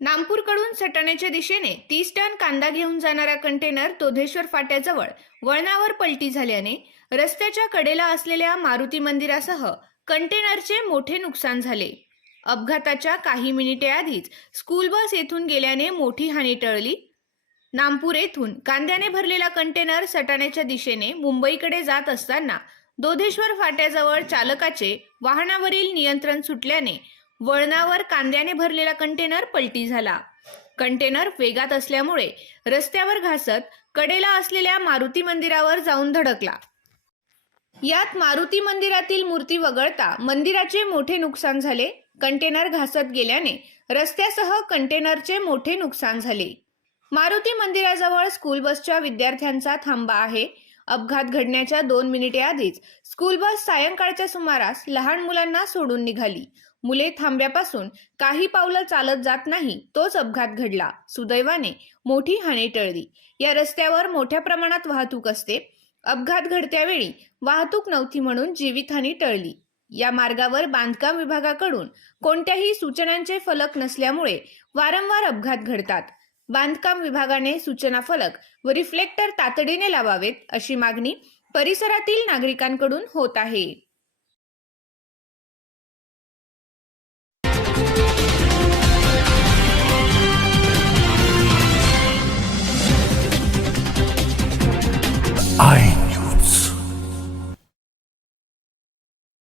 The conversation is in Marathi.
नामपूरकडून सटाण्याच्या दिशेने तीस टन कांदा घेऊन जाणारा कंटेनर तोधेश्वर फाट्याजवळ वळणावर पलटी झाल्याने रस्त्याच्या कडेला असलेल्या मारुती मंदिरासह कंटेनरचे मोठे नुकसान झाले. अपघाताच्या काही मिनिटे आधीच स्कूल बस येथून गेल्याने मोठी हानी टळली. नामपूर येथून कांद्याने भरलेला कंटेनर सटाण्याच्या दिशेने मुंबईकडे जात असताना दोधेश्वर फाट्याजवळ चालकाचे वाहनावरील नियंत्रण सुटल्याने वळणावर कांद्याने भरलेला कंटेनर पलटी झाला. कंटेनर वेगात असल्यामुळे रस्त्यावर घासत कडेला असलेल्या मारुती मंदिरावर जाऊन धडकला. यात मारुती मंदिरातील मूर्ती वगळता मंदिराचे मोठे नुकसान झाले. कंटेनर घासत गेल्याने रस्त्यासह कंटेनरचे मोठे नुकसान झाले. मारुती मंदिराजवळ स्कूल बसच्या विद्यार्थ्यांचा थांबा आहे. अपघात घडण्याच्या दोन मिनिटे आधीच स्कूल बस सायंकाळच्या सुमारास लहान मुलांना सोडून निघाली. मुले थांब्यापासून काही पावलं चालत जात नाही तोच अपघात घडला. सुदैवाने मोठी हानी टळली. या रस्त्यावर मोठ्या प्रमाणात वाहतूक असते. अपघात घडत्यावेळी वाहतूक नव्हती म्हणून जीवितहानी टळली. या मार्गावर बांधकाम विभागाकडून कोणत्याही सूचनांचे फलक नसल्यामुळे वारंवार अपघात घडतात. बांधकाम विभागाने सूचना फलक व रिफ्लेक्टर तातडीने लावावेत अशी मागणी परिसरातील नागरिकांकडून होत आहे.